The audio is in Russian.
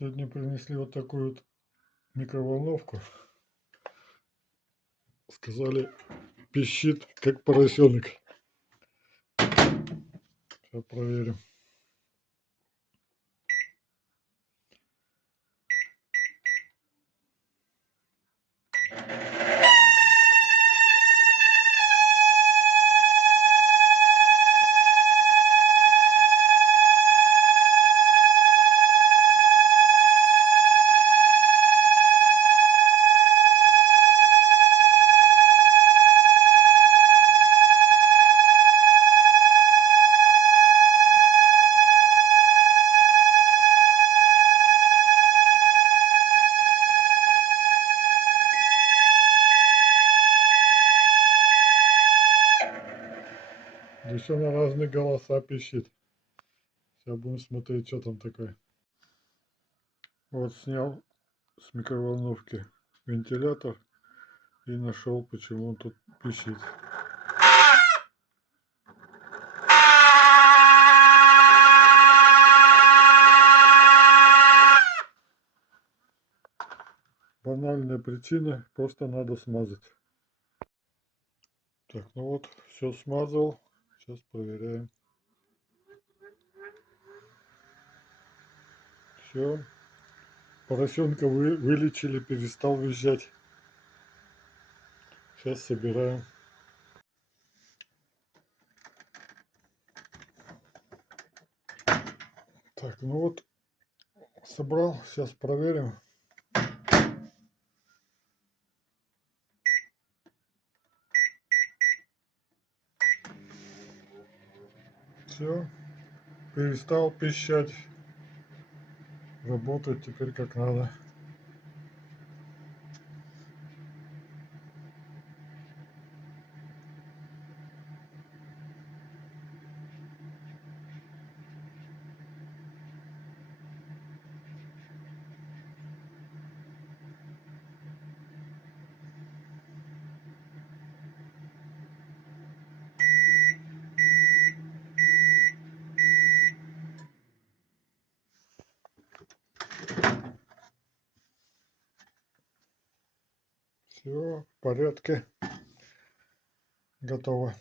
Сегодня принесли вот такую вот микроволновку. Сказали, пищит как поросенок. Сейчас проверим. Еще на разные голоса пищит. Сейчас будем смотреть, что там такое. Вот снял с микроволновки вентилятор и нашел, почему он тут пищит. Банальная причина, просто надо смазать. Так, ну вот, все смазал. Сейчас проверяем. Все. Поросенка вылечили, перестал визжать. Сейчас собираем. Так, ну вот, собрал. Сейчас проверим. Все. Перестал пищать. Работает теперь как надо. Все в порядке. Готово.